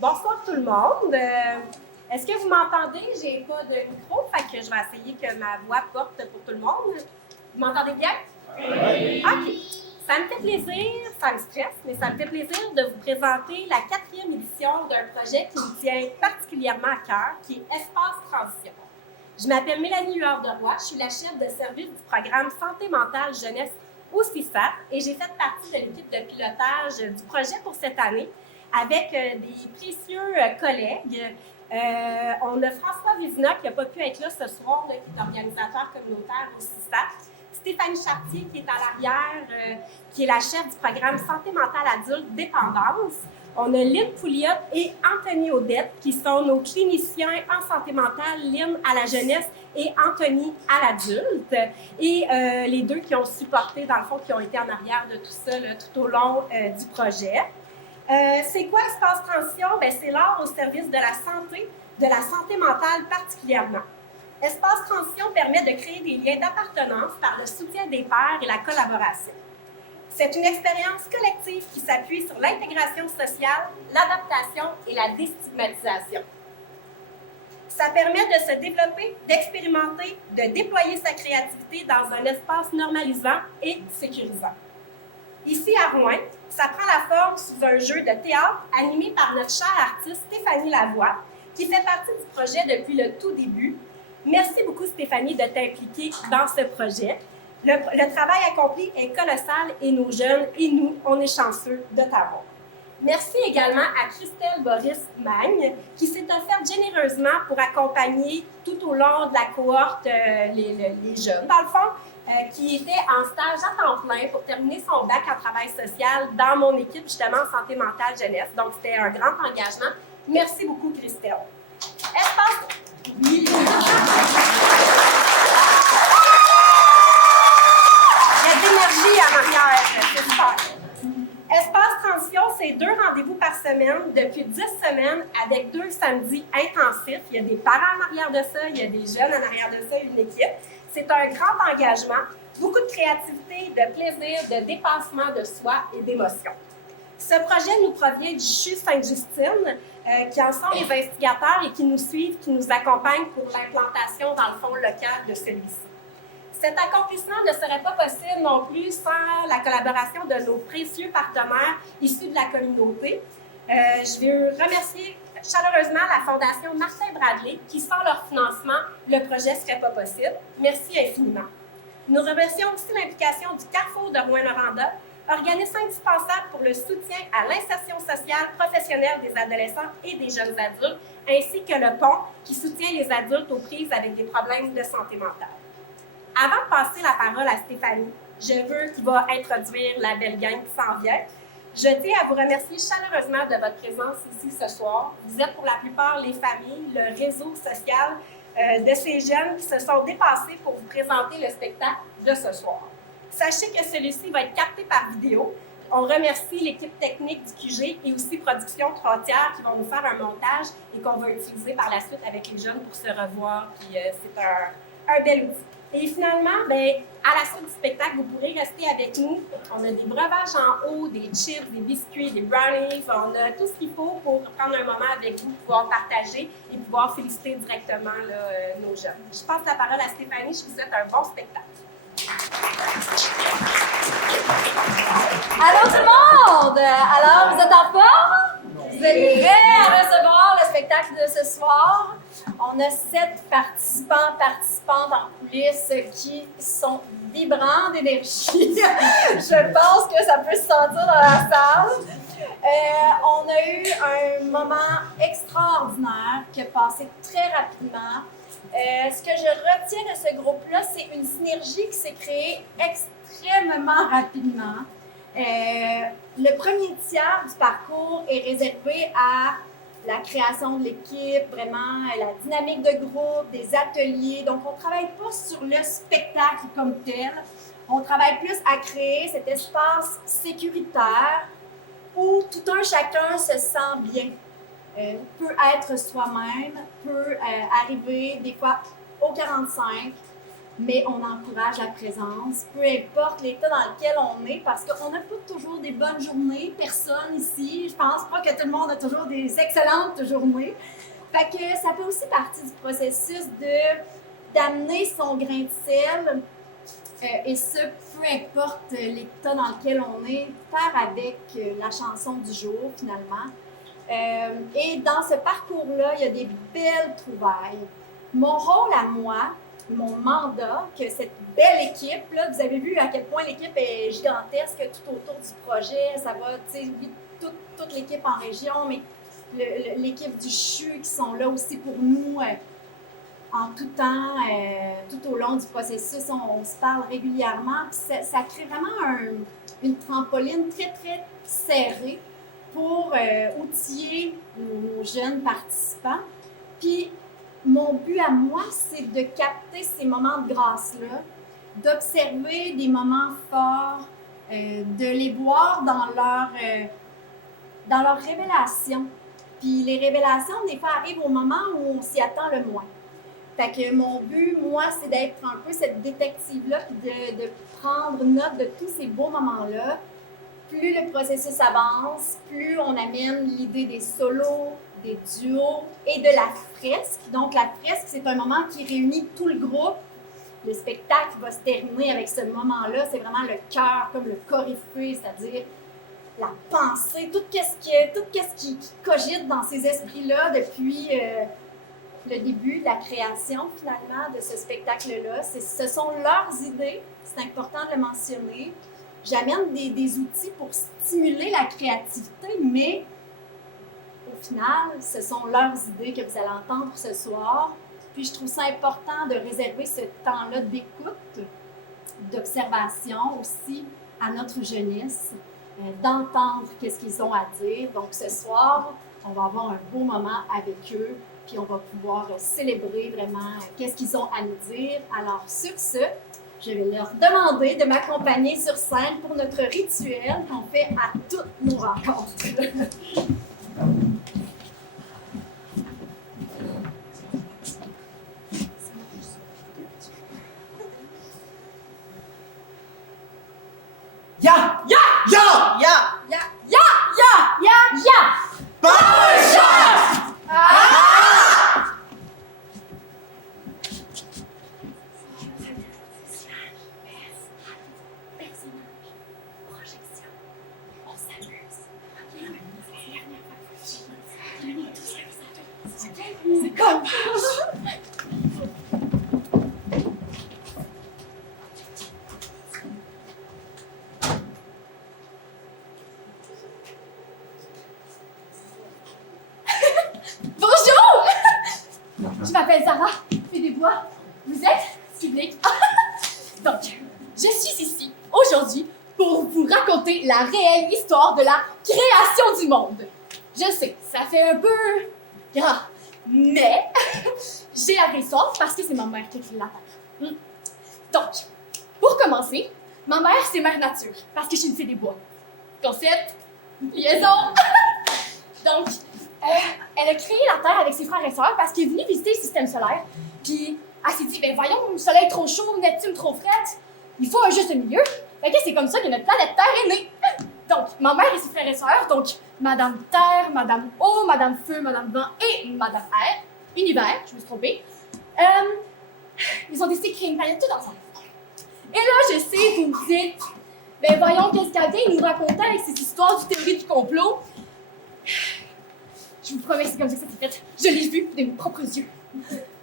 Bonsoir tout le monde. Est-ce que vous m'entendez? J'ai pas de micro, fait que je vais essayer que ma voix porte pour tout le monde. Vous m'entendez bien? Oui. OK. Ça me fait plaisir, ça me stresse, mais ça me fait plaisir de vous présenter la 4e édition d'un projet qui me tient particulièrement à cœur, qui est Espace Transition. Je m'appelle Mélanie Huard-de-Roy, je suis la chef de service du programme Santé mentale jeunesse au CISAT et j'ai fait partie de l'équipe de pilotage du projet pour cette année avec des précieux collègues. On a François Vézina qui n'a pas pu être là ce soir, qui est organisateur communautaire au CISAT. Stéphanie Chartier qui est à l'arrière, qui est la chef du programme Santé mentale adulte dépendance. On a Lynn Pouliot et Anthony Audette qui sont nos cliniciens en santé mentale, Lynn à la jeunesse et Anthony à l'adulte. Et les deux qui ont supporté, dans le fond, qui ont été en arrière de tout ça là, tout au long du projet. C'est quoi Espace Transition? Bien, c'est l'art au service de la santé mentale particulièrement. Espace Transition permet de créer des liens d'appartenance par le soutien des pairs et la collaboration. C'est une expérience collective qui s'appuie sur l'intégration sociale, l'adaptation et la déstigmatisation. Ça permet de se développer, d'expérimenter, de déployer sa créativité dans un espace normalisant et sécurisant. Ici à Rouen, ça prend la forme sous un jeu de théâtre animé par notre chère artiste Stéphanie Lavoie, qui fait partie du projet depuis le tout début. Merci beaucoup Stéphanie de t'impliquer dans ce projet. Le travail accompli est colossal et nos jeunes et nous, on est chanceux de t'avoir. Merci également à Christelle Boris-Magne qui s'est offerte généreusement pour accompagner tout au long de la cohorte les jeunes, dans le fond, qui était en stage à temps plein pour terminer son bac en travail social dans mon équipe justement en santé mentale jeunesse. Donc, c'était un grand engagement. Merci beaucoup, Christelle. Espace... Oui! En arrière, c'est super. Espace Transition, c'est 2 rendez-vous par semaine depuis 10 semaines avec 2 samedis intensifs. Il y a des parents en arrière de ça, il y a des jeunes en arrière de ça, une équipe. C'est un grand engagement, beaucoup de créativité, de plaisir, de dépassement de soi et d'émotion. Ce projet nous provient du CHU Sainte-Justine, qui en sont les instigateurs et qui nous suivent, qui nous accompagnent pour l'implantation, dans le fond, local de celui-ci. Cet accomplissement ne serait pas possible non plus sans la collaboration de nos précieux partenaires issus de la communauté. Je veux remercier chaleureusement la Fondation Martin Bradley qui, sans leur financement, le projet ne serait pas possible. Merci infiniment. Nous remercions aussi l'implication du Carrefour de Rouyn-Noranda, organisme indispensable pour le soutien à l'insertion sociale professionnelle des adolescents et des jeunes adultes, ainsi que le PON qui soutient les adultes aux prises avec des problèmes de santé mentale. Avant de passer la parole à Stéphanie, je veux qu'il va introduire la belle gang qui s'en vient. Je tiens à vous remercier chaleureusement de votre présence ici ce soir. Vous êtes pour la plupart les familles, le réseau social de ces jeunes qui se sont dépassés pour vous présenter le spectacle de ce soir. Sachez que celui-ci va être capté par vidéo. On remercie l'équipe technique du QG et aussi Production Trois-Tiers qui vont nous faire un montage et qu'on va utiliser par la suite avec les jeunes pour se revoir. Puis c'est un bel outil. Et finalement, bien, à la suite du spectacle, vous pourrez rester avec nous. On a des breuvages en haut, des chips, des biscuits, des brownies. On a tout ce qu'il faut pour prendre un moment avec vous, pouvoir partager et pouvoir féliciter directement là, nos jeunes. Je passe la parole à Stéphanie. Je vous souhaite un bon spectacle. Allô tout le monde! Alors, vous êtes en forme? Vous êtes prêts à recevoir le spectacle de ce soir? On a 7 participantes en coulisses qui sont vibrants d'énergie. Je pense que ça peut se sentir dans la salle. On a eu un moment extraordinaire qui a passé très rapidement. Ce que je retiens de ce groupe-là, c'est une synergie qui s'est créée extrêmement rapidement. Le premier tiers du parcours est réservé à la création de l'équipe, vraiment la dynamique de groupe, des ateliers. Donc, on ne travaille pas sur le spectacle comme tel. On travaille plus à créer cet espace sécuritaire où tout un chacun se sent bien, peut être soi-même, peut arriver des fois au 45, mais on encourage la présence, peu importe l'état dans lequel on est, parce qu'on n'a pas toujours des bonnes journées, personne ici. Je pense pas que tout le monde a toujours des excellentes journées. Fait que ça fait aussi partie du processus d'amener son grain de sel, et ce, peu importe l'état dans lequel on est, faire avec la chanson du jour, finalement. Et dans ce parcours-là, il y a des belles trouvailles. Mon rôle à moi, mon mandat, que cette belle équipe, là, vous avez vu à quel point l'équipe est gigantesque tout autour du projet, ça va, tu sais, oui, toute l'équipe en région, mais l'équipe du CHU qui sont là aussi pour nous en tout temps, tout au long du processus, on se parle régulièrement, puis ça crée vraiment une trampoline très, très serrée pour outiller nos jeunes participants. Puis, mon but à moi, c'est de capter ces moments de grâce-là, d'observer des moments forts, de les voir dans leur révélation. Puis les révélations, des fois, arrivent au moment où on s'y attend le moins. Fait que mon but, moi, c'est d'être un peu cette détective-là, puis de prendre note de tous ces beaux moments-là. Plus le processus avance, plus on amène l'idée des solos, des duos et de la fresque. Donc, la fresque, c'est un moment qui réunit tout le groupe. Le spectacle va se terminer avec ce moment-là. C'est vraiment le cœur, comme le coryphée, c'est-à-dire la pensée, tout ce qui cogite dans ces esprits-là depuis le début de la création, finalement, de ce spectacle-là. Ce sont leurs idées, c'est important de le mentionner. J'amène des outils pour stimuler la créativité, mais au final, ce sont leurs idées que vous allez entendre ce soir. Puis je trouve ça important de réserver ce temps-là d'écoute, d'observation aussi à notre jeunesse, d'entendre qu'est-ce qu'ils ont à dire. Donc ce soir, on va avoir un beau moment avec eux, puis on va pouvoir célébrer vraiment qu'est-ce qu'ils ont à nous dire. Alors sur ce, je vais leur demander de m'accompagner sur scène pour notre rituel qu'on fait à toutes nos rencontres. Ya! Ya! Ya! Ya! Ya! Ya! Ya! Ya! Ya! Barbershop! C'est comme... Je m'appelle Sarah, fée des bois. Vous êtes public. Donc, je suis ici aujourd'hui pour vous raconter la réelle histoire de la création du monde. Je sais, ça fait un peu grand, mais j'ai la histoire parce que c'est ma mère qui a créé la Terre. Donc, pour commencer, ma mère c'est Mère Nature parce que je suis une fée des bois. Concept, liaison. Donc, elle a créé la Terre avec ses frères et sœurs parce qu'elle est venue visiter le système solaire. Puis, elle s'est dit, ben voyons, le soleil est trop chaud, Neptune trop frette, il faut un juste milieu. Fait que c'est comme ça que notre planète Terre est née. Donc, ma mère et ses frères et sœurs, donc Madame Terre, Madame Eau, Madame Feu, Madame Vent et Madame Air, Univers, je me suis trompée, ils ont décidé de créer une planète tout ensemble. Et là, je sais, vous me dites, ben voyons, qu'est-ce qu'elle vient nous raconter avec cette histoire du théorie du complot. Je vous promets, c'est comme ça que ça s'est fait. Je l'ai vu de mes propres yeux.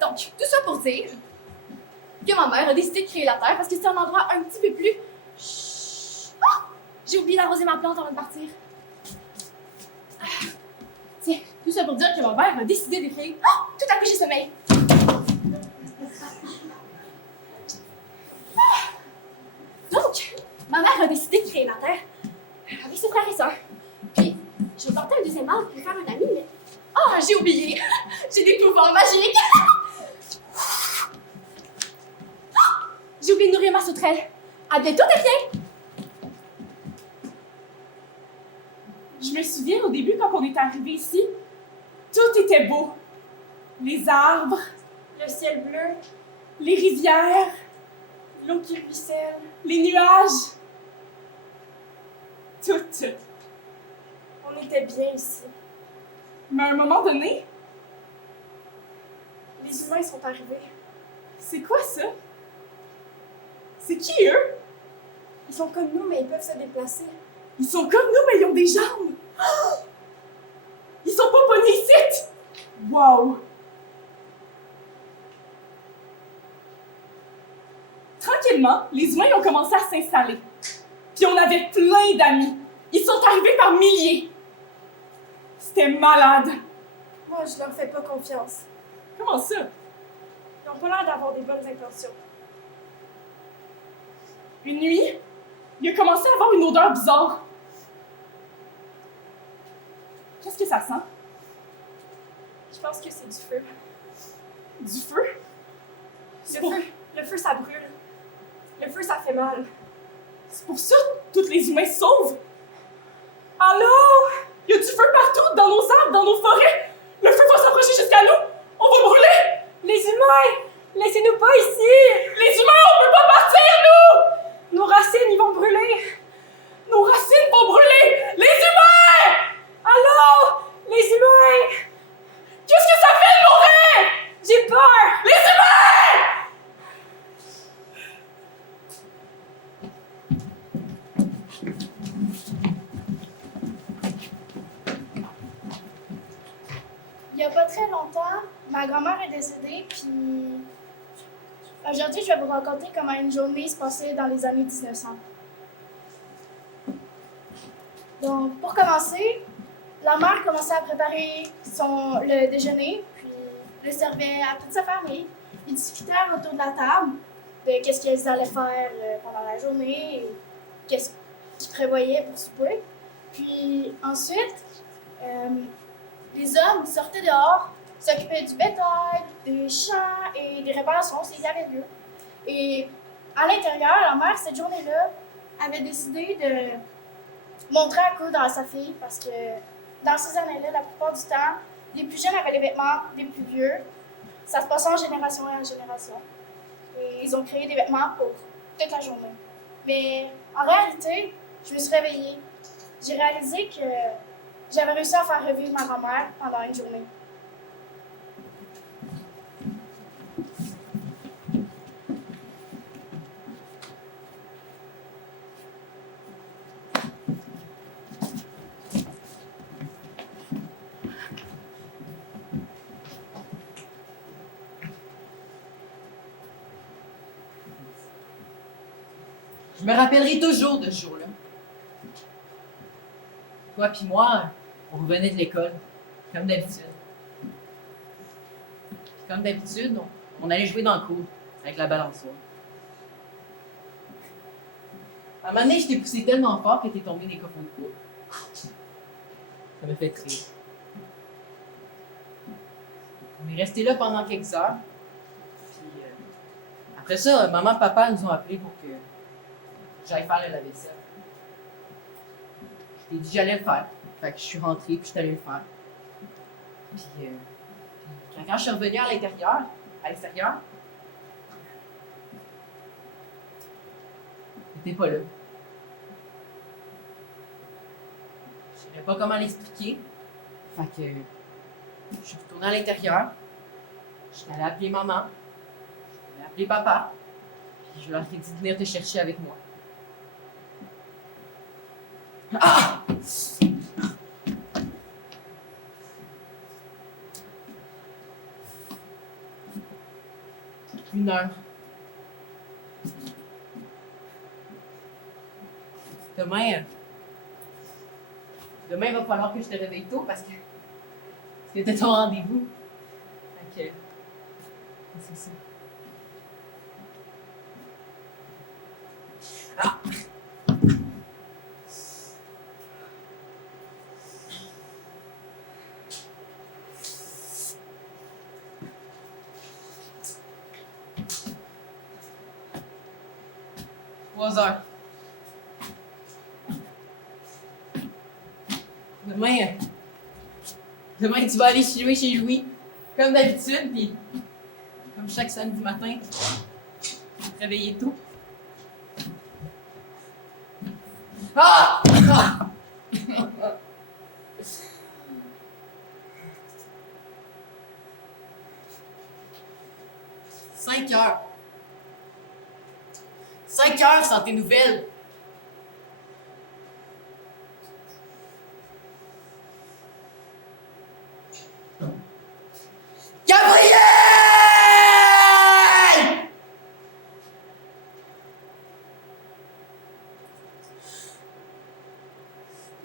Donc, tout ça pour dire que ma mère a décidé de créer la Terre parce que c'est un endroit un petit peu plus... Chut. Ah! J'ai oublié d'arroser ma plante avant de partir. Tiens, tout ça pour dire que ma mère a décidé de créer... Ah! Tout à coup, j'ai sommeil. Donc, ma mère a décidé de créer la Terre avec ses frères et sœurs. Puis, je vais porter un deuxième arbre pour faire un ami, mais... Ah, j'ai oublié! J'ai des pouvoirs magiques! J'ai oublié de nourrir ma sauterelle. À bientôt, tes pieds! Je me souviens au début, quand on est arrivé ici, tout était beau. Les arbres, Le ciel bleu, les rivières, L'eau qui ruisselle, les nuages. Tout. On était bien ici. Mais à un moment donné, Les humains sont arrivés. c'est quoi ça? C'est qui eux? Ils sont comme nous, mais ils peuvent se déplacer. Ils sont comme nous, mais ils ont des jambes! Ah! Ils sont pas pognés ici! Wow! Tranquillement, les humains ont commencé à s'installer. Puis on avait plein d'amis. Ils sont arrivés par milliers. C'était malade. Moi, je leur fais pas confiance. Comment ça? Ils ont pas l'air d'avoir des bonnes intentions. Une nuit, il a commencé à avoir une odeur bizarre. Qu'est-ce que ça sent? Je pense que c'est du feu. Du feu? Le feu, ça brûle. Le feu, ça fait mal. C'est pour ça que tous les humains se sauvent. Allô? Il y a du feu partout, dans nos arbres, dans nos forêts. Le feu va s'approcher jusqu'à nous. On va brûler. Les humains! Laissez-nous pas ici! Les humains, on peut pas partir, nous! Nos racines, ils vont brûler! Nos racines vont brûler. Les humains! Allô? Les humains! Qu'est-ce que ça fait de mourir? J'ai peur! Les humains! Il y a pas très longtemps, ma grand-mère est décédée, puis aujourd'hui, je vais vous raconter comment une journée se passait dans les années 1900. Donc, pour commencer, la mère commençait à préparer le déjeuner, puis le servait à toute sa famille. Ils discutèrent autour de la table de qu'est-ce qu'ils allaient faire pendant la journée et qu'est-ce qu'ils prévoyaient pour souper. Puis ensuite, les hommes sortaient dehors, s'occupaient du bétail, des champs et des réparations s'il y avait lieu. Et à l'intérieur, la mère, cette journée-là, avait décidé de montrer un coup dans sa fille parce que dans ces années-là, la plupart du temps, les plus jeunes avaient les vêtements des plus vieux. Ça se passait en génération en génération. Et ils ont créé des vêtements pour toute la journée. Mais en réalité, je me suis réveillée. J'ai réalisé que j'avais réussi à faire revivre ma grand-mère pendant une journée. Je me rappellerai toujours de ce jour-là. Toi puis moi, on revenait de l'école, comme d'habitude. Puis comme d'habitude, on allait jouer dans le cours, avec la balançoire. À un moment donné, je t'ai poussé tellement fort que t'es tombé des coffres de cours. Ça m'a fait rire. On est resté là pendant quelques heures. Puis après ça, maman et papa nous ont appelés pour que j'aille faire le lave-vaisselle. Je t'ai dit que j'allais le faire. Fait que je suis rentrée puis je suis allée le faire. Puis quand je suis revenue à l'extérieur, t'étais pas là. Je savais pas comment l'expliquer. Fait que je suis retournée à l'intérieur. Je suis allée appeler maman. Je suis allée appeler papa. Puis je leur ai dit de venir te chercher avec moi. Ah! Une heure. Demain, il va falloir que je te réveille tôt parce que c'était ton rendez-vous. Fait que, c'est ça. Ah! Trois heures. Demain, tu vas aller jouer chez Louis, comme d'habitude, puis comme chaque samedi matin, te réveiller tôt. Ah! 5 heures. 5 heures sans tes nouvelles. Gabriel!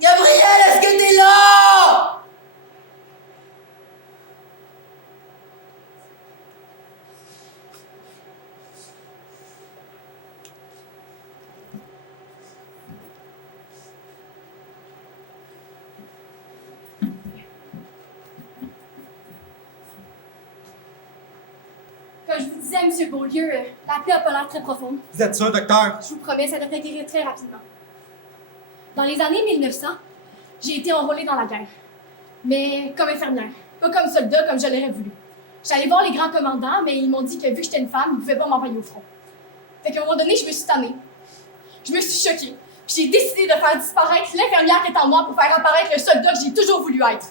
Gabriel, est-ce que t'es là? Comme je vous disais, Monsieur Beaulieu, la plaie a pas l'air très profonde. Vous êtes sûr, docteur? Je vous promets, ça devrait guérir très rapidement. Dans les années 1900, j'ai été enrôlée dans la guerre. Mais comme infirmière, pas comme soldat comme je l'aurais voulu. J'allais voir les grands commandants, mais ils m'ont dit que vu que j'étais une femme, ils ne pouvaient pas m'envoyer au front. Fait qu'à un moment donné, je me suis tannée. Je me suis choquée. Puis j'ai décidé de faire disparaître l'infirmière qui est en moi pour faire apparaître le soldat que j'ai toujours voulu être.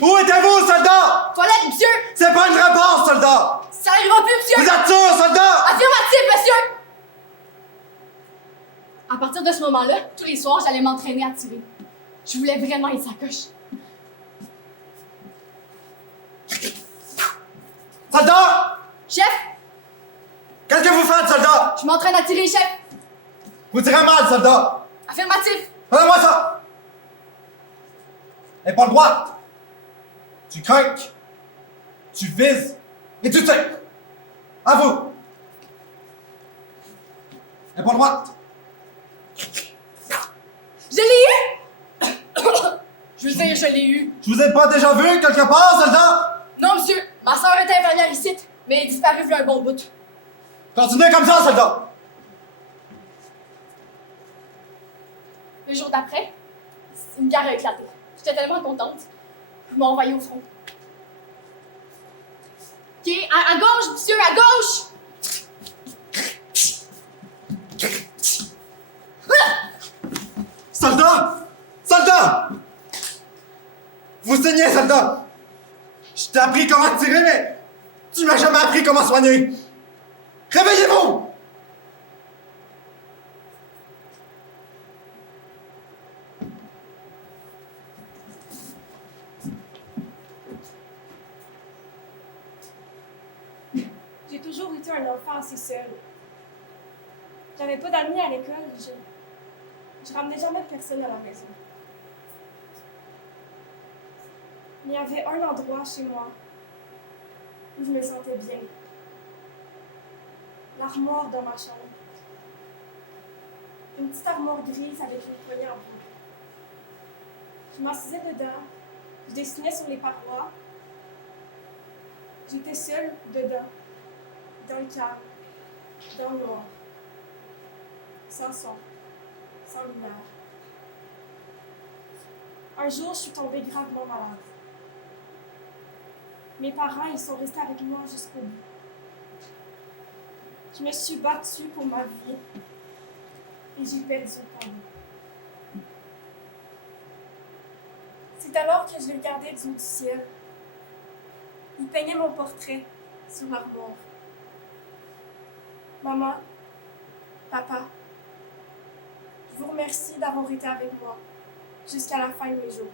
Où étiez-vous, soldat? Toilette, monsieur! C'est pas une réponse, soldat! Ça n'arrivera plus, monsieur! Vous êtes sûr, soldat? Affirmatif, monsieur! À partir de ce moment-là, tous les soirs, j'allais m'entraîner à tirer. Je voulais vraiment être sacoche. Soldat! Chef, Qu'est-ce que vous faites, soldat? je m'entraîne à tirer, chef! Vous tirez mal, soldat! Affirmatif! Donnez-moi ça! Épaule droite! Tu craques! Tu vises! Et tu tires! À vous! Épaule droite! Je l'ai eu! Je veux dire, je l'ai eu. Je vous ai pas déjà vu quelque part, soldat? Non, monsieur, ma soeur était infirmière ici, mais elle est disparue il y a un bon bout. Continuez comme ça, soldat! Le jour d'après, une guerre a éclaté. J'étais tellement contente. Ils m'ont envoyé au front. Ok, à gauche, monsieur, à gauche! Soldat! Soldat! Vous saignez, soldat! Je t'ai appris comment tirer, mais tu m'as jamais appris comment soigner! Réveillez-vous! J'ai toujours été un enfant assez seul. J'avais pas d'amis à l'école. Je ramenais jamais personne à la maison. Mais il y avait un endroit chez moi où je me sentais bien. L'armoire dans ma chambre. Une petite armoire grise avec une poignée en bois. Je m'assisais dedans, je dessinais sur les parois. J'étais seule dedans, dans le calme, dans le noir, sans son, sans lumière. Un jour, je suis tombée gravement malade. Mes parents, ils sont restés avec moi jusqu'au bout. Je me suis battue pour ma vie et j'ai perdu le combat. C'est alors que je les regardais du haut du ciel. Ils peignaient mon portrait sur l'armoire. Maman, papa, je vous remercie d'avoir été avec moi jusqu'à la fin de mes jours.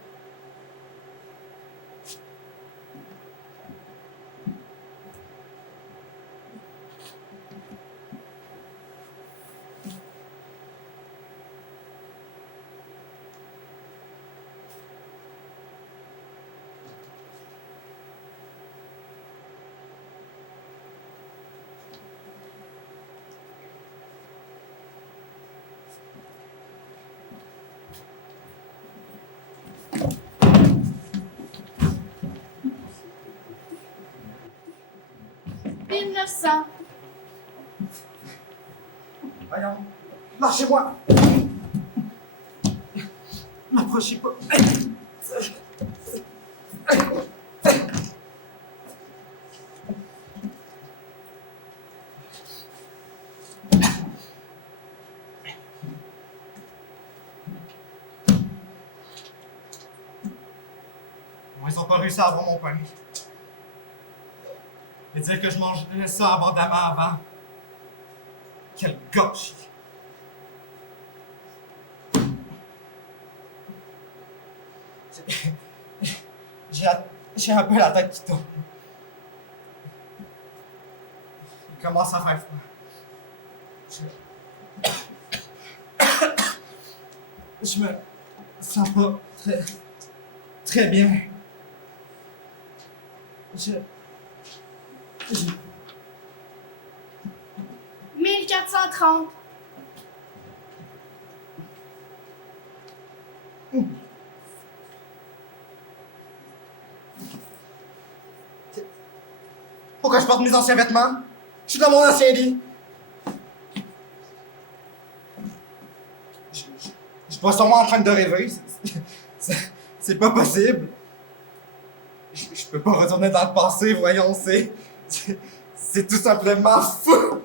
Voyons, lâchez-moi! M'approchez pas! pas réussi à avoir mon pain. Et dire que je mangerais ça abondamment avant. Quel gâchis! J'ai un peu la tête qui tourne. Il commence à faire froid. Je me sens pas très bien. Je... 1430. Pourquoi je porte mes anciens vêtements? Je suis dans mon ancien lit. Je suis pas sûrement en train de rêver. C'est pas possible. Je peux pas retourner dans le passé, voyons, c'est tout simplement fou.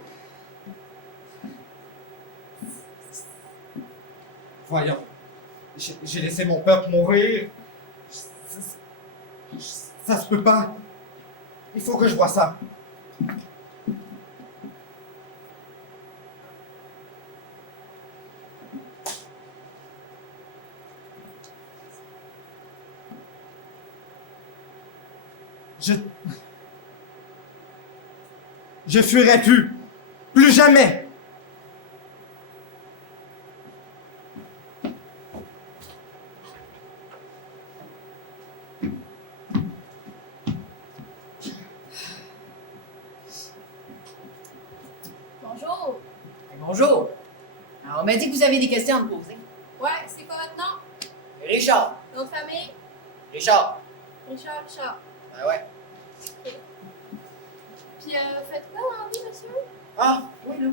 Voyons, j'ai laissé mon peuple mourir. Ça se peut pas. Il faut que je vois ça. Je fuirai plus. Plus jamais. Bonjour. Bonjour. Alors, on m'a dit que vous avez des questions à me poser. Ouais, c'est quoi votre nom? Richard. Notre famille? Richard. Richard. Ben ouais. Puis, faites quoi dans la vie, monsieur? Ah, oui là.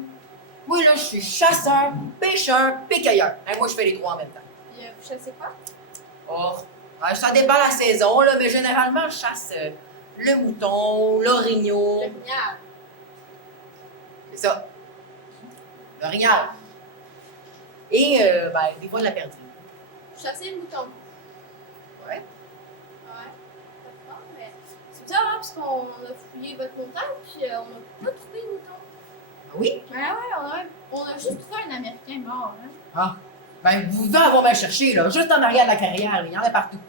Oui là, je suis chasseur, pêcheur, pécailleur. Et moi, je fais les trois en même temps. Puis, vous chassez quoi? Oh, ça dépend la saison, là, mais généralement, je chasse le mouton, l'orignal. Le mignard. C'est ça. L'orignal. Et, ben, des fois, de la perdrix. Vous chassez le mouton. Ouais. Ouais. D'accord, mais c'est bizarre, hein, parce qu'on a fouillé votre montagne, puis on n'a pas trouvé le mouton. Ah oui? Ouais, on a juste trouvé un Américain mort. Hein. Ah. Ben, vous devez avoir mal cherché, là. Juste en arrière de la carrière, il y en a partout.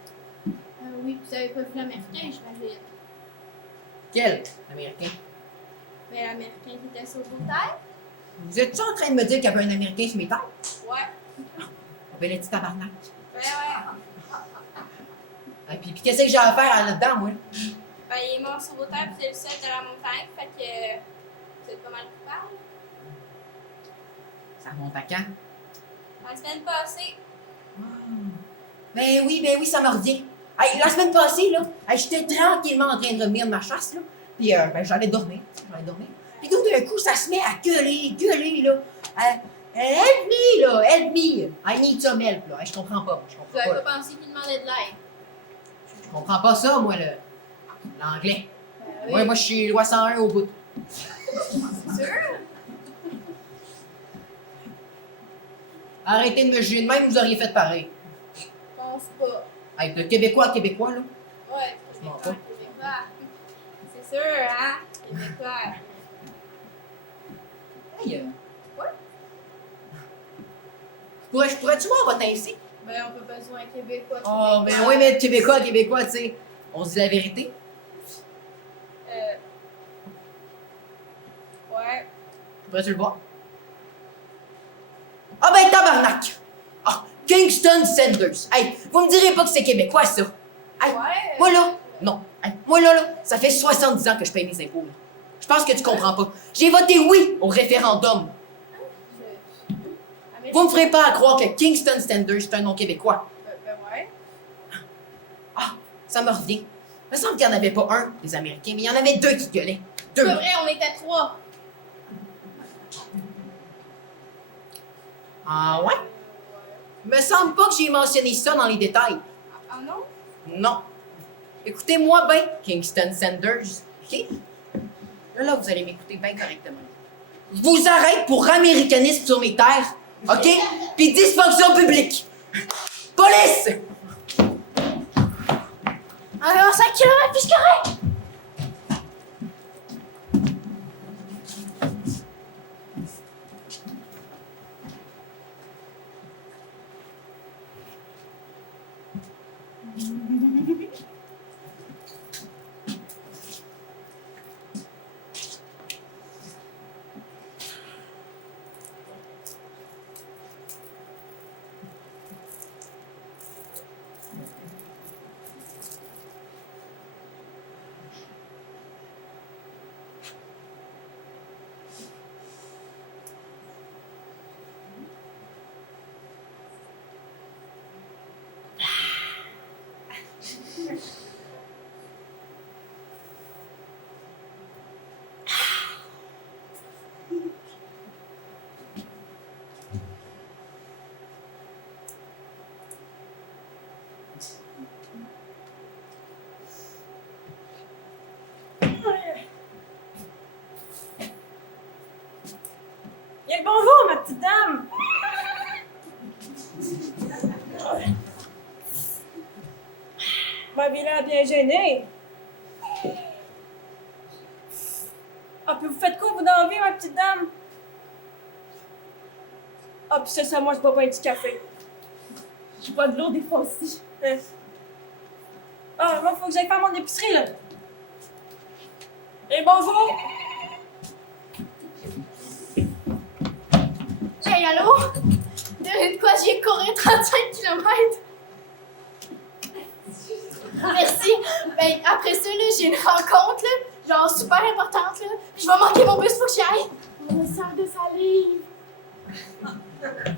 Oui, vous avez pas vu l'Américain, j'imagine. Quel Américain? Mais l'Américain qui était sur vos terres? Vous êtes-tu en train de me dire qu'il y avait un Américain sur mes terres? Ouais. Ben, le petit tabarnak. Ouais. Et puis qu'est-ce que j'ai à faire là-dedans, moi? Ben, il est mort sur vos terres, puis c'est le seul de la montagne, fait que vous êtes pas mal coupable. Ça remonte à quand? La semaine passée, Ben oui, ça me revient. Hey, la semaine passée, là, hey, j'étais tranquillement en train de revenir de ma chasse, là. Puis, ben, j'allais dormir. Puis tout d'un coup, ça se met à gueuler, là. Help me, là, help me. I need some help, là. Hey, je comprends pas. vous avez pas pensé qu'il demandait de l'aide. Je comprends pas ça, moi, l'anglais. Oui. Ouais, moi, je suis loi 101 au bout. C'est sûr? Arrêtez de me juger de même, vous auriez fait pareil. Je pense pas. Hey, de Québécois à Québécois, là. Ouais, m'en Québécois. C'est sûr, hein? Québécois. Hey, Je pourrais-tu voir votre ici? Ben, on peut pas jouer un Québécois. Oh, ben oui, mais Québécois, tu sais. On se dit la vérité. Ouais. Pourrais-tu le voir? Ah ben tabarnak! Ah, Kingston Sanders. Hey, vous me direz pas que c'est québécois, ça. Hey, Ouais. moi là, non. Hey, moi là, ça fait 70 ans que je paye mes impôts. Là. Je pense que tu comprends pas. J'ai voté oui au référendum. Vous me ferez pas à croire que Kingston Sanders c'est un nom québécois. Ben ouais. Ah, ça me revient. Il me semble qu'il n'y en avait pas un, des Américains, mais il y en avait deux qui gueulaient. C'est Deux. vrai, on était 3. Ah ouais? Il me semble pas que j'ai mentionné ça dans les détails. Ah non? Non. Écoutez-moi bien, Kingston Sanders. OK? Là, vous allez m'écouter bien correctement. Je vous arrête pour américanisme sur mes terres. OK? Puis dysfonction publique. Police! Alors, 5 km, puis je suis correct. Bien le bonjour, ma petite dame! M'avez l'air bien gênée. Ah, puis vous faites quoi, vous, dans la vie, ma petite dame? Ah, puis c'est ça, moi, je bois pas un petit café. Je bois de l'eau des fois aussi. Hein. Ah, moi, faut que j'aille faire mon épicerie, là. Et bonjour! Hey, allô? Devine quoi, j'ai couru 35 km. Merci. Ben, après ça, là, j'ai une rencontre, là, genre super importante, là. Je vais manquer mon bus, faut que j'y aille. Mon sac de salive.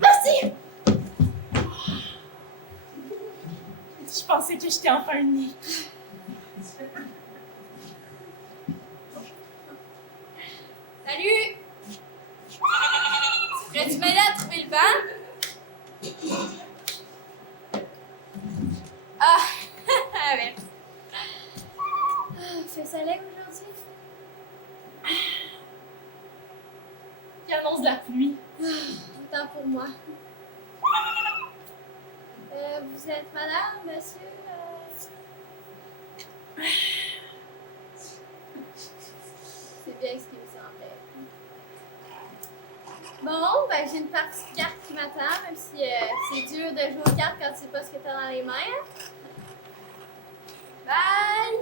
Merci. Je pensais que j'étais enfin née. Salut! Ferais-tu m'aider à trouver le banc? Ah, merci. Fait soleil aujourd'hui? Il annonce de la pluie. Autant pour moi. Vous êtes madame, monsieur? C'est bien ce qui me semblait. Bon, ben j'ai une partie de cartes qui m'attend, même si c'est dur de jouer aux cartes quand tu sais pas ce que t'as dans les mains. Hein? Bye!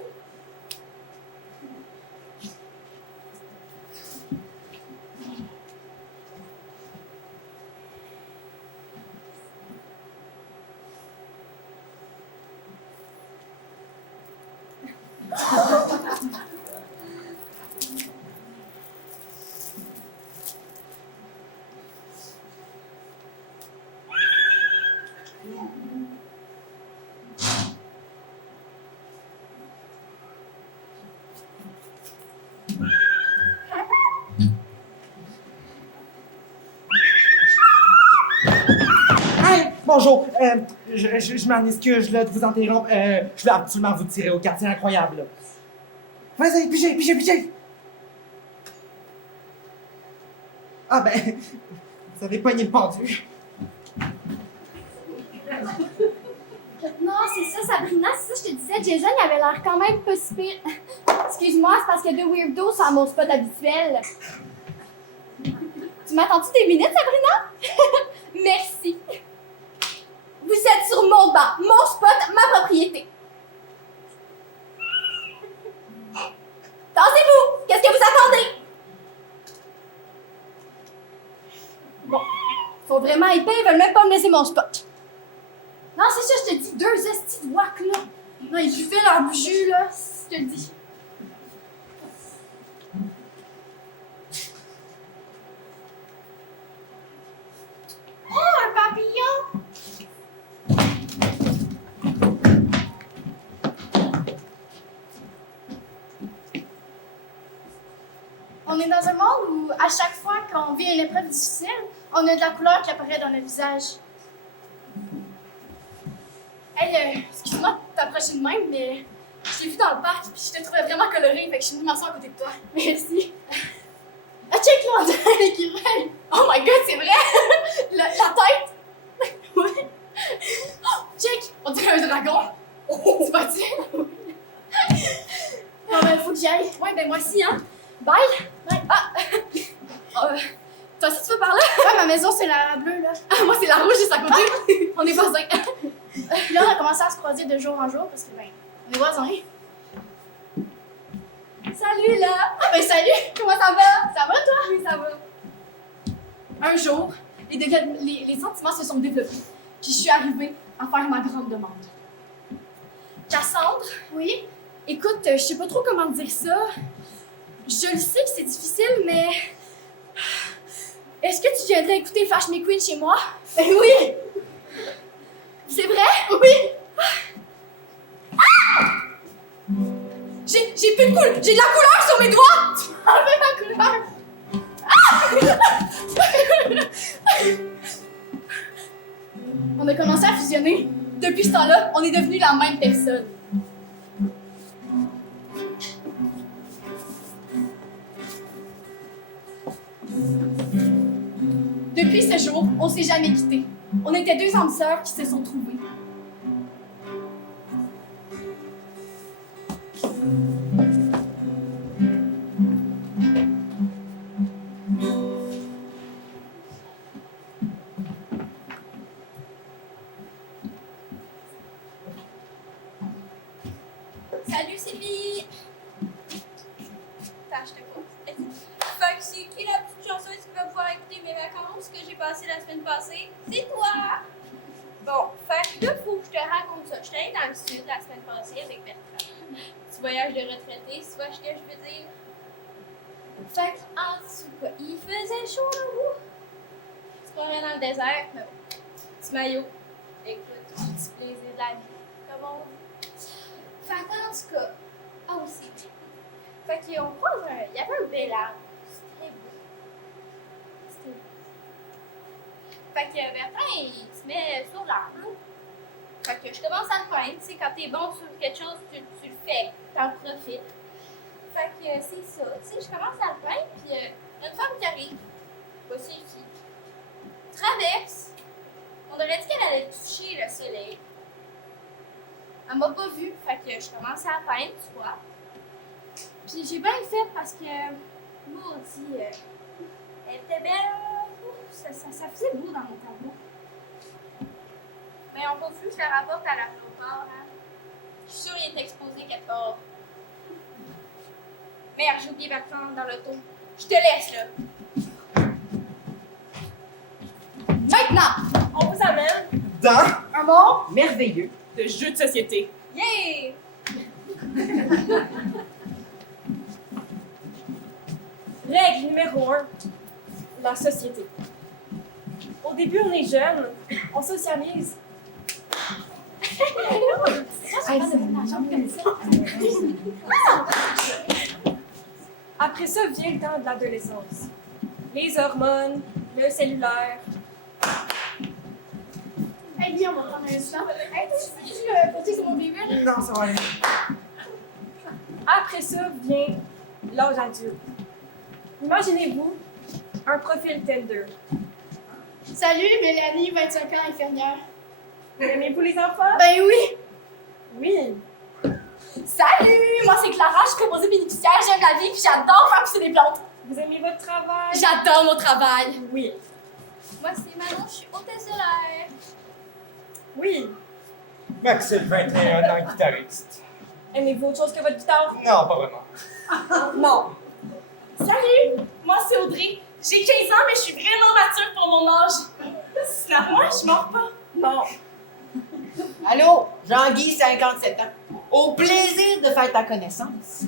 Hey, bonjour. Je m'en excuse là, de vous interrompre. Je vais absolument vous tirer au quartier incroyable. Là. Vas-y, pigez. Ah ben, vous avez pogné le pendu. Non, c'est ça, Sabrina, c'est ça, je te disais, Jason, il avait l'air quand même pas si pire. Excuse-moi, c'est parce que deux weirdos, ça mon spot habituel. Tu m'attends-tu des minutes, Sabrina? Merci. Vous êtes sur mon banc, mon spot, ma propriété. Tassez-vous! Qu'est-ce que vous attendez? Bon, sont vraiment épais, ils veulent même pas me laisser mon spot. Non, c'est ça, je te dis, deux estis de wack, là. Non, ils buvaient leur jus, là, je te le dis. Oh, un papillon! On est dans un monde où, à chaque fois qu'on vit une épreuve difficile, on a de la couleur qui apparaît dans notre visage. Hey, excuse-moi de t'approcher de même, mais je t'ai vu dans le parc et je te trouvais vraiment colorée, fait que je suis venue m'asseoir à côté de toi. Merci. Ah, check là, on dirait l'écureuil. Oh my god, c'est vrai! La tête! Ouais. Oh, check! On dirait un dragon. C'est pas tu? Bon, ben, faut que j'y aille. Ouais, ben, moi aussi, hein. Bye. Bye. Ah! Toi aussi, tu veux parler? Ouais, ma maison, c'est la bleue, là. Ah, moi, c'est la rouge, juste à côté. On est voisins. Puis là, on a commencé à se croiser de jour en jour parce que, ben, on est voisins. Salut, là! Ah, ben, salut! Comment ça va? Ça va, toi? Oui, ça va. Un jour, les sentiments se sont développés. Puis je suis arrivée à faire ma grande demande. Cassandre? Oui? Écoute, je sais pas trop comment te dire ça. Je le sais que c'est difficile, mais... Est-ce que tu viendrais écouter Flash McQueen chez moi? Ben oui! C'est vrai? Oui! Ah! J'ai plus de couleur! J'ai de la couleur sur mes doigts! Tu m'as enlevé ma couleur! On a commencé à fusionner. Depuis ce temps-là, on est devenus la même personne. Depuis ce jour, on s'est jamais quittés. On était deux âmes sœurs qui se sont trouvées. Salut Sylvie! Attends, je te pose. Fait que c'est qui la petite chanceuse qui va pouvoir écouter mes vacances que j'ai passées la semaine passée? C'est toi! Bon, fait que là, faut que je te raconte ça. Je suis allée dans le sud la semaine passée avec Bertrand. Petit voyage de retraité, tu vois ce que je veux dire? Fait que, en dessous, quoi, il faisait chaud là-haut. Tu te promènes dans le désert, mais bon, petit maillot. Écoute, petit plaisir de la vie. Comme on dit. Fait qu'en tout cas, ah aussi. Fait qu'on croise il y avait un bel arbre. C'était beau. C'était beau. Fait que Bertrand, il se met sur l'arbre, là. Fait que je commence à le peindre. Tu sais, quand t'es bon sur quelque chose, tu le fais, t'en profites. Fait que c'est ça. Tu sais, je commence à le peindre, puis une femme qui arrive, pas celle-ci, traverse. On aurait dit qu'elle allait toucher le soleil. Elle m'a pas vue, fait que je commençais à peindre, tu vois. Puis j'ai bien fait parce que, maudit, elle était belle. Ça faisait beau dans mon tableau. Mais on va plus que je la rapporte à la Léopard, hein. Je suis sûre qu'il est exposé quelque part. Merde, j'ai oublié Bertrand dans l'auto. Je te laisse, là. Maintenant, on vous amène Dans Un mot? Merveilleux. De jeux de société. Yeah! Règle numéro 1. La société. Au début, on est jeune, on socialise. Après ça vient le temps de l'adolescence. Les hormones, le cellulaire. Hey, bien, on va prendre un instant. Hey, tu peux poser sur mon bébé? Non, ça va aller. Après ça vient l'âge adulte. Imaginez-vous un profil Tinder. Salut, Mélanie, 25 ans, infirmière. Aimez-vous les enfants? Ben oui! Oui. Salut! Moi, c'est Clara, je suis préposée bénéficiaire, j'aime la vie, puis j'adore faire pousser des plantes. Vous aimez votre travail? J'adore mon travail. Oui. Moi, c'est Manon, je suis hôtesse de l'air. Oui. Maxime, 21 ans, guitariste. Aimez-vous autre chose que votre guitare? Non, pas vraiment. Non. Salut! Moi, c'est Audrey. J'ai 15 ans, mais je suis vraiment mature pour mon âge. Sinon, moi, je mords pas. Non. Allô, Jean-Guy, 57 ans. Au plaisir de faire ta connaissance.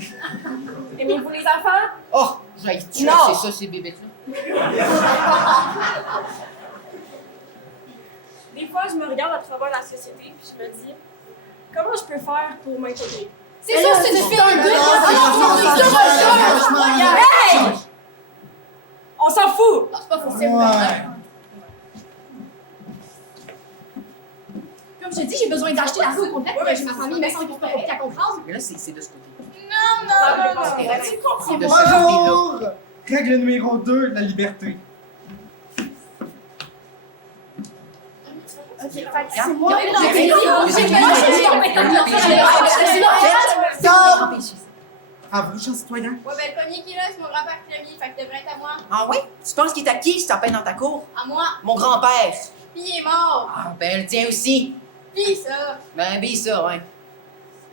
Aimez-vous les enfants? Oh, j'aille tuer, Non. c'est ça, ces bébêtes-là. Des fois, je me regarde à travers la société puis je me dis, comment je peux faire pour m'intégrer? C'est sûr, c'est une fille un gars. Hey! On s'en fout! Non, c'est pas faux, c'est Ouais. Comme je te dis, j'ai besoin d'acheter la roue complète pour que j'ai ma famille, mais sans qu'il pas compliqué à comprendre. Mais là, c'est de ce côté. Non. Tu comprends de ce côté-là. Bonjour! Règle numéro 2, la liberté. Ok, fait que c'est moi. Stop! À vous, chers citoyens. Ouais, ben le premier qui est là, c'est mon grand-père qui l'a mis, fait que devrait être à moi. Ah oui? Tu penses qu'il est à qui si t'en peine dans ta cour? À moi. Mon grand-père. Puis il est mort. Ah, ben le tien aussi. Puis ça. Ben, bis ça, ouais.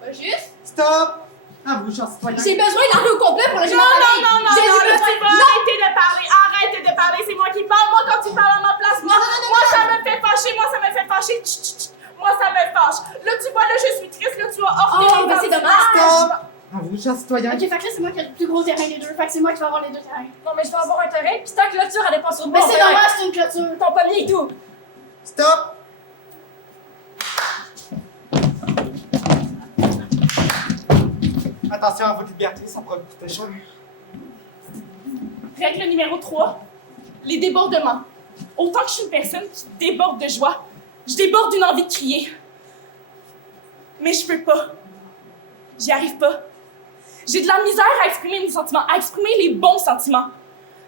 Pas juste. Stop! À vous, chers citoyens. J'ai besoin de l'armée au complet pour le jeu Non, non, non, non, J'ai non, dit là, besoin- tu vas arrêter de parler. Arrêtez de parler, c'est moi qui parle. Moi, quand tu parles à ma place, moi, ça me fait fâcher. Moi, ça me fait fâcher. Chut, chut, chut. Moi, ça me fâche. Là, tu vois, là, je suis triste. Là, tu vas hors Oh, ben c'est dommage. Stop! À vous, chers citoyens. Ok, fait que là, c'est moi qui ai le plus gros terrain des deux. Fait que c'est moi qui vais avoir les deux terrains. Non, mais je vais avoir un terrain, puis ta clôture, elle est pas sur le Mais bon c'est terrain. normal, c'est une clôture. Ton pommier et tout. Stop! Attention à votre liberté, ça pourrait vous coûter cher. Règle numéro 3, les débordements. Autant que je suis une personne qui déborde de joie, je déborde d'une envie de crier. Mais je peux pas. J'y arrive pas. J'ai de la misère à exprimer mes sentiments, à exprimer les bons sentiments.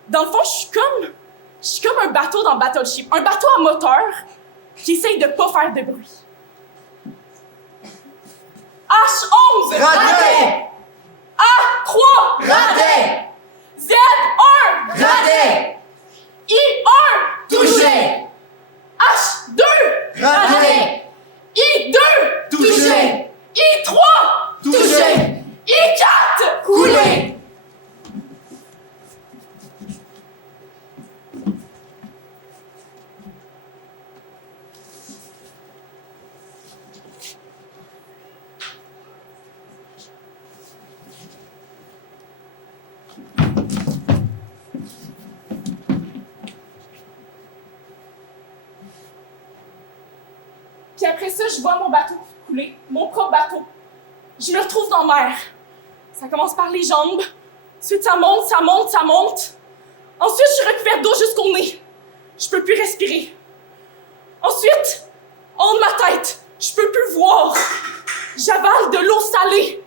Dans le fond, je suis comme un bateau dans Battleship, un bateau à moteur qui essaye de pas faire de bruit. H11! Raté! A3! Raté! Z1! Raté! I1! Touché! H2! Raté! I2! Touché! I3! Touché! I4! Coulé! Puis après ça, je vois mon bateau couler, mon propre bateau. Je me retrouve dans la mer. Ça commence par les jambes. Ensuite, ça monte, ça monte, ça monte. Ensuite, je suis recouverte d'eau jusqu'au nez. Je peux plus respirer. Ensuite, en haut de ma tête, je peux plus voir. J'avale de l'eau salée.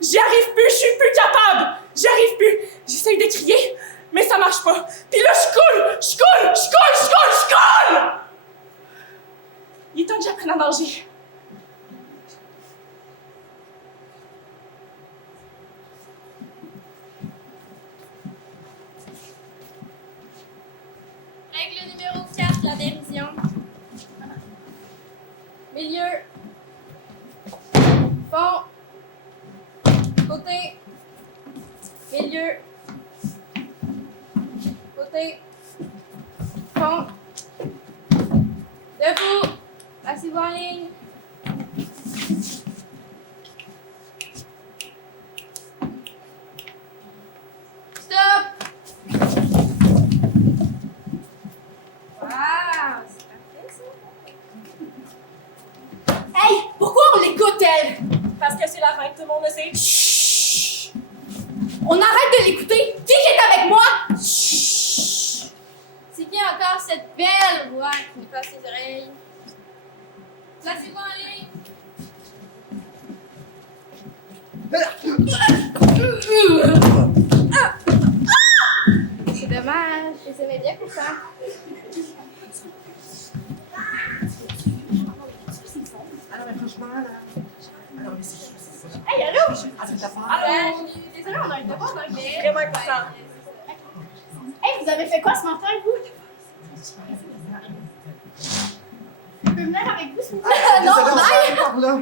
J'y arrive plus, je suis plus capable. J'y arrive plus. J'essaye de crier, mais ça marche pas. Puis là, je coule, je coule, je coule, je coule, je coule! Il est temps que j'apprenne à nager. Règle numéro 4, la dérision. Milieu. Fond. Côté. Milieu. Côté. Fond. Debout. Asseyez-vous en ligne. Stop! Wow, c'est parfait ça. Hey, pourquoi on l'écoute, elle? Parce que c'est la fin, tout le monde le sait. Chut! On arrête de l'écouter. Qui est avec moi? Chut! C'est qui encore cette belle voix qui me passe les oreilles? Placez-vous en ligne. C'est dommage, je savais bien pour ça. Alors, mais franchement, là. Alors, mais c'est ça. Hey, allô? Ah, c'est ta part. Allô? Désolée, on a un devoir d'anglais. Vraiment important. Hey, vous avez fait quoi ce matin, vous? Je peux venir avec vous, s'il vous plaît? Désolé, on va par là.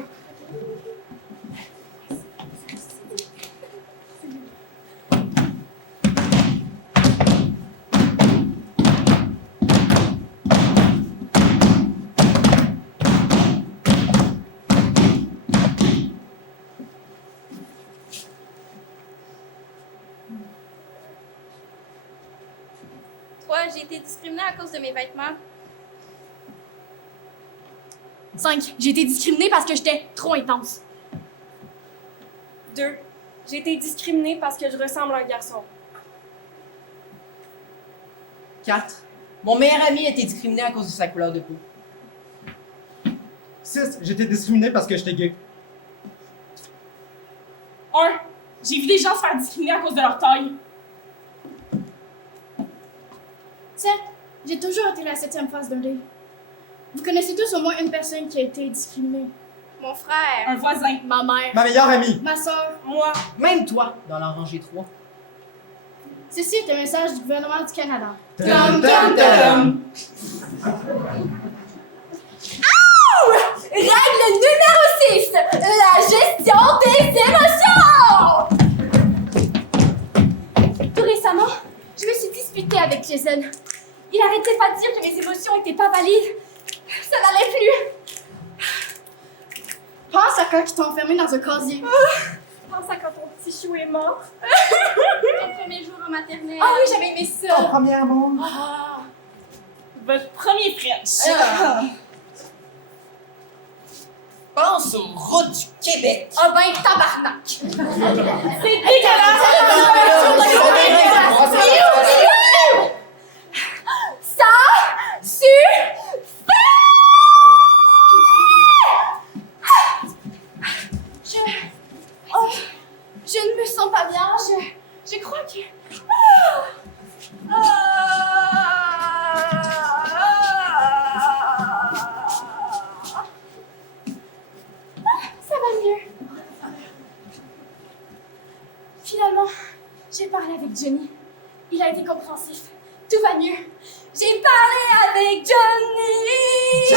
J'ai été discriminée à cause de mes vêtements. 5. J'ai été discriminée parce que j'étais trop intense. 2. J'ai été discriminée parce que je ressemble à un garçon. 4. Mon meilleur ami a été discriminé à cause de sa couleur de peau. 6. J'ai été discriminé parce que j'étais gay. 1. J'ai vu des gens se faire discriminer à cause de leur taille. 7. J'ai toujours été la 7e phase d'un livre. Vous connaissez tous au moins une personne qui a été discriminée. Mon frère. Un voisin. Ma mère. Ma meilleure amie. Ma soeur. Moi. Même toi, dans la rangée 3. Ceci est un message du gouvernement du Canada. Dum, dum, dum. Règle numéro 6. La gestion des émotions. Tout récemment, je me suis disputée avec Jason. Il arrêtait pas de dire que mes émotions étaient pas valides. Ça n'allait plus. Pense à quand tu t'es enfermé dans un casier. Pense à quand ton petit chou est mort. Ton premier jour en maternelle. Ah oui, j'avais aimé Ton ça. premier amour. Ah. Votre premier French. Pense aux routes du Québec. Ah ben, tabarnak. C'est dégueulasse. Ça suffit! Je ne me sens pas bien. Je crois que... Ça va mieux. Finalement, j'ai parlé avec Johnny. Il a été compréhensif. Tout va mieux. J'ai parlé avec Johnny.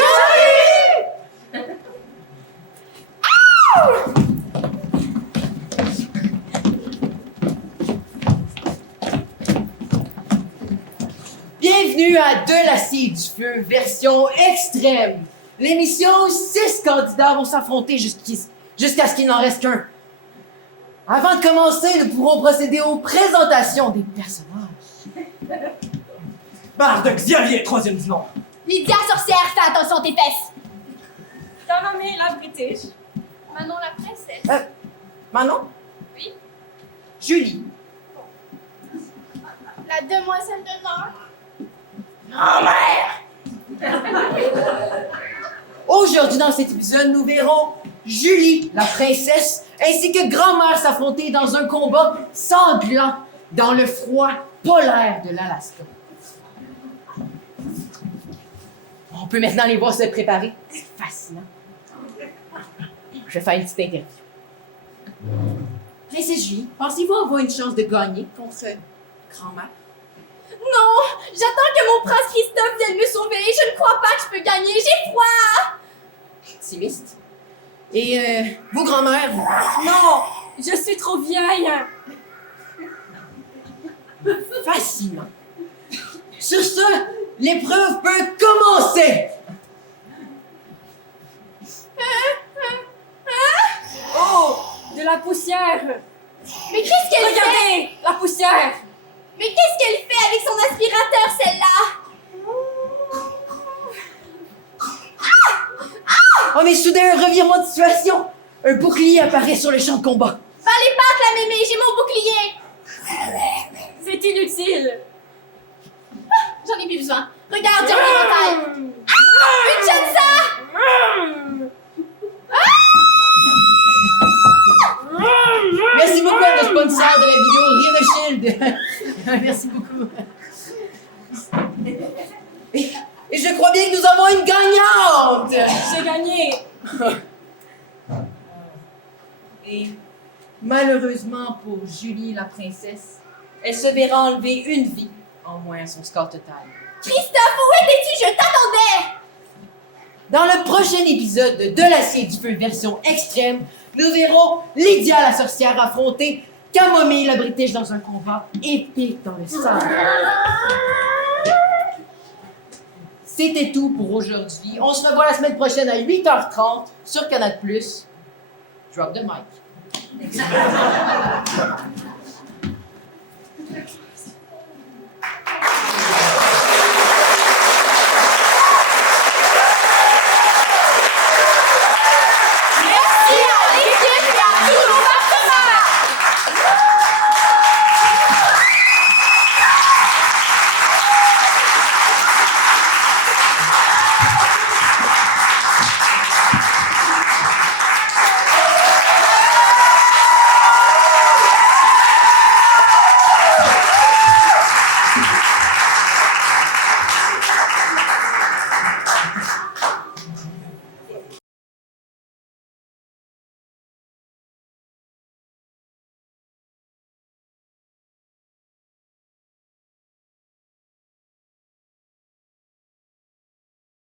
Bienvenue à De l'acier du feu, version extrême. L'émission où 6 candidats vont s'affronter jusqu'à ce qu'il n'en reste qu'un. Avant de commencer, nous pourrons procéder aux présentations des personnages. Barde Xavier, troisième du nom. Lydia sorcière, fais attention à tes fesses. T'as nommé la British. Manon la princesse. Manon? Oui. Julie. La demoiselle d'honneur. Aujourd'hui, dans cet épisode, nous verrons Julie, la princesse, ainsi que grand-mère s'affronter dans un combat sanglant dans le froid polaire de l'Alaska. On peut maintenant les voir se préparer. C'est fascinant. Je vais faire une petite interview. Princesse Julie, pensez-vous avoir une chance de gagner contre grand-mère? Non, j'attends que mon prince Christophe vienne me sauver. Je ne crois pas que je peux gagner. J'ai froid. Optimiste. Et vous, grand-mère? Non, je suis trop vieille. Fascinant. Sur ce, l'épreuve peut commencer! Oh, de la poussière. Mais qu'est-ce qu'elle fait? Regardez, la poussière. Mais qu'est-ce qu'elle fait avec son aspirateur, celle-là? On est soudain un revirement de situation. Un bouclier apparaît sur le champ de combat. Fallait pas te la mémé, j'ai mon bouclier. C'est inutile. J'en ai plus besoin. Regarde, j'ai mon éventail. Une Jensa! Merci beaucoup à nos sponsors de la vidéo Rhino Shield. Merci beaucoup. Et je crois bien que nous avons une gagnante! J'ai gagné. Et malheureusement pour Julie, la princesse, elle se verra enlever une vie en moins à son score total. Christophe, où étais-tu? Je t'attendais! Dans le prochain épisode de l'acier du feu version extrême, nous verrons Lydia la sorcière affronter Camomille la British dans un combat épique dans le sang. C'était tout pour aujourd'hui. On se revoit la semaine prochaine à 8h30 sur Canal+. Drop the mic.